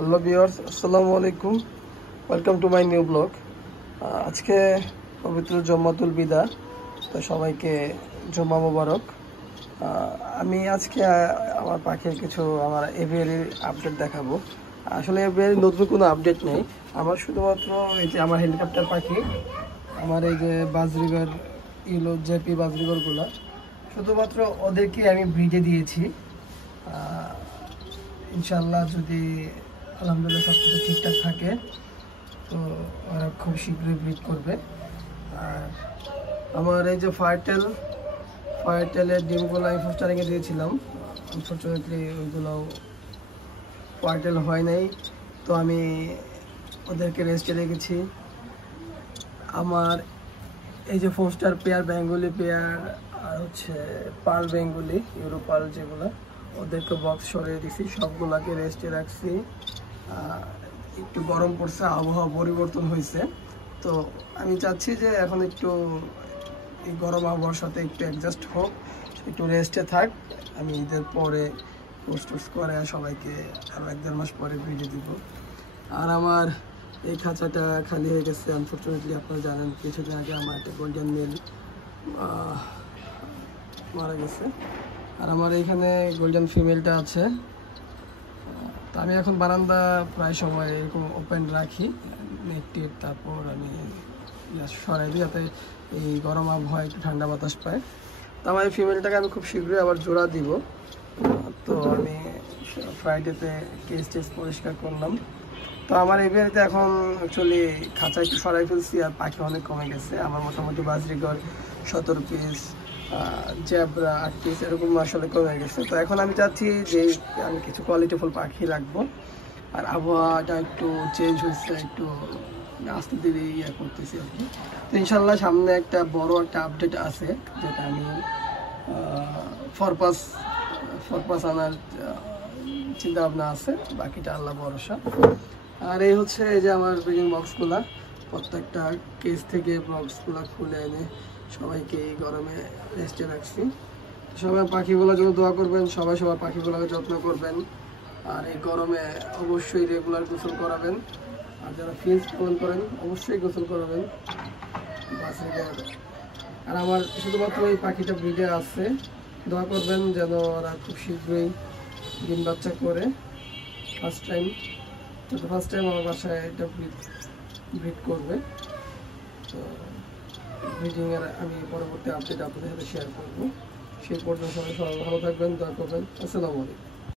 Hello viewers, আসসালামু আলাইকুম। Welcome to my new blog. আজকে পবিত্র জুম্মাতুল বিদা, তো সবাইকে জুম্মা মোবারক। আমি আজকে আমার পাখির কিছু আমার এভিয়ারির আপডেট দেখাবো। আসলে এভিয়ারির নতুন কোনো আপডেট নেই, আমার শুধুমাত্র এই যে আমার হেলিকপ্টার পাখি, আমার এই যে বাজরিগর ইলো জেপি বাজরিগরগুলো, শুধুমাত্র ওদেরকে আমি ব্রিডে দিয়েছি। ইনশাল্লাহ যদি আলহামদুলিল্লাহ সব কিছু ঠিকঠাক থাকে তো ওরা খুব শীঘ্রই ব্রিড করবে। আর আমার এই যে ফায়ারটেলের ডিমগুলো আমি ফোস্টারিংয়ে দিয়েছিলাম, আনফর্চুনেটলি ওইগুলোও ফায়ারটেল হয় নাই, তো আমি ওদেরকে রেস্টে রেখেছি। আমার এই যে ফোস্টার পেয়ার, বেঙ্গলি পেয়ার আর হচ্ছে পাল বেঙ্গলি ইউরোপাল যেগুলো, ওদেরকে বক্স সরিয়ে দিছি, সবগুলাকে রেস্টে রাখছি। একটু গরম পড়ছে, আবহাওয়া পরিবর্তন হয়েছে, তো আমি চাচ্ছি যে এখন একটু এই গরম আবহাওয়ার সাথে একটু অ্যাডজাস্ট হোক, একটু রেস্টে থাক। আমি ঈদের পরে পোস্ট করে সবাইকে আরও 1-1.5 মাস পরে ভিডিও দিব। আর আমার এই খাঁচাটা খালি হয়ে গেছে আনফর্চুনেটলি। আপনারা জানেন কিছুদিন আগে আমার একটা গোল্ডেন মেল মারা গেছে, আর আমার এইখানে গোল্ডেন ফিমেলটা আছে। তো আমি এখন বারান্দা প্রায় সময় এরকম ওপেন রাখি, নেট, তারপর আমি সরাই দিই যাতে এই গরম আবহাওয়া একটু ঠান্ডা বাতাস পায়। তো আমার এই ফিমেলটাকে আমি খুব শীঘ্রই আবার জোড়া দিব। তো আমি ফ্রাইডেতে কেস পরিষ্কার করলাম। তো আমার এই বিয়েতে এখন অ্যাকচুয়ালি খাঁচা একটু সরাই ফেলছি, আর পাখি অনেক কমে গেছে। আমার মোটামুটি বাজরিগর 17 পিস, জ্যাবরা 8 পিস, এরকম আসলে কমে গেছে। তো এখন আমি চাচ্ছি যে আমি কিছু কোয়ালিটিফুল পাখি রাখবো। আর আবহাওয়াটা একটু চেঞ্জ হচ্ছে, একটু আস্তে ধীরে ইয়ে করতেছি আর কি। তো ইনশাল্লাহ সামনে একটা বড় একটা আপডেট আছে, যেটা আমি ফরপাস আনার চিন্তা ভাবনা আছে, বাকিটা আল্লাহ ভরসা। আর এই হচ্ছে এই যে আমার ব্রিডিং বক্সগুলা, প্রত্যেকটা কেস থেকে বক্সগুলা খুলে এনে সবাইকে এই গরমে রেস্টে রাখছি। সবাই পাখিগুলোর জন্য দোয়া করবেন, সবাই সবার পাখিগুলোকে যত্ন করবেন। আর এই গরমে অবশ্যই রেগুলার গোসল করাবেন, আর যারা ফিজ পালন করেন অবশ্যই গোসল করাবেন। আর আমার শুধুমাত্র এই পাখিটা ব্রিডে আছে, দোয়া করবেন যেন ওরা খুব শীঘ্রই ডিম বাচ্চা করে। ফার্স্ট টাইম আমার বাসায় এটা ব্রিড করবে। তো ব্রিডিংয়ের আমি পরবর্তী আপডেট আপনাদের সাথে শেয়ার করবো। সেই পর্যন্ত সবাই ভালো থাকবেন, দোয়া করবেন। আসসালামু আলাইকুম।